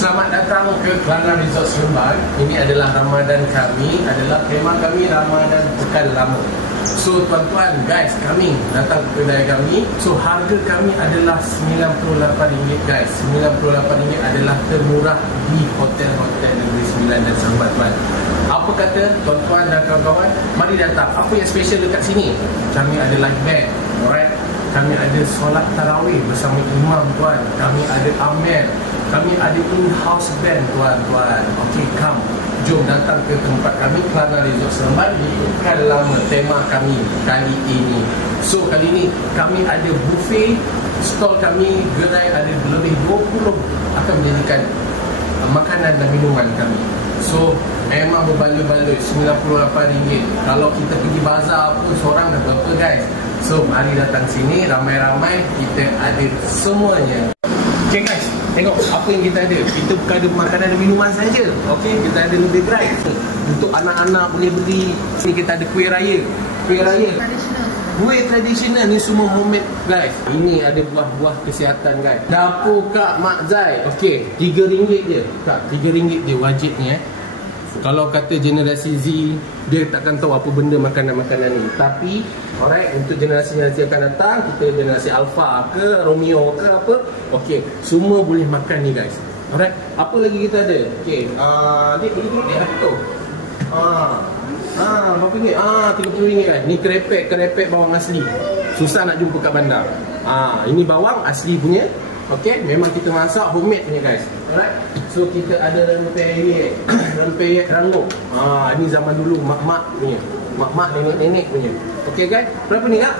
Selamat datang ke Kelana Resort Seremban. Ini adalah Ramadan kami, adalah tema kami Ramadan Pekan Lama. So tuan-tuan, guys, kami datang ke kedai kami. So harga kami adalah RM98 guys. RM98 adalah termurah di hotel-hotel Negeri Sembilan dan Seremban tuan. Apa kata tuan-tuan dan kawan-kawan, mari datang. Apa yang special dekat sini? Kami ada live band, alright. Kami ada solat tarawih bersama imam tuan. Kami ada amel. Kami ada in-house band tuan-tuan. Okay, come. Jom datang ke tempat kami, Kelana Resort Seremban di Pekan Lama. Tema kami kali ini. So kali ini kami ada buffet. Stall kami, gerai ada lebih 20 akan menjadikan makanan dan minuman kami. So memang berbaloi-baloi, RM98. Kalau kita pergi bazar pun seorang dah berapa guys. So mari datang sini, ramai-ramai, kita ada semuanya. Okay guys, tengok apa yang kita ada. Kita bukan ada makanan dan minuman saja. Okay, kita ada lebih berat. Untuk anak-anak boleh beli. Sini kita ada kuih raya. Kuih raya kuih tradisional ni semua homemade guys. Ini ada buah-buah kesihatan guys. Dapur Kak Mak Zai. Okay, RM3 je. Kak, RM3 je wajibnya. Kalau kata generasi Z, dia takkan tahu apa benda makanan-makanan ni. Tapi alright, untuk generasi-generasi akan datang, kita generasi Alpha ke, Romeo ke apa, okey, semua boleh makan ni guys. Alright, apa lagi kita ada? Okey, ni boleh duduk ni tu. Berapa ni? RM30 kan. Ni kerepek bawang asli. Susah nak jumpa kat bandar. Ini bawang asli punya. Okey, memang kita masak homemade punya guys. Alright. So kita ada rempeyek. Rempeyek rangup. Ini zaman dulu mak-mak punya. Mak-mak, nenek-nenek punya. Okey guys. Berapa ni kak?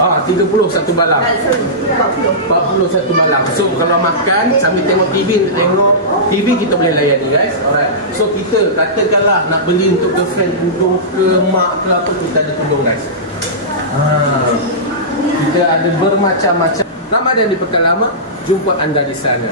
31 balang. 41 balang. So kalau makan sambil tengok TV kita boleh layan ni guys. Alright. So kita katakanlah nak beli untuk girlfriend tudung ke mak ke apa, kita ada tudung guys. Kita ada bermacam-macam. Ramadan di Pekan Lama, jumpa anda di sana.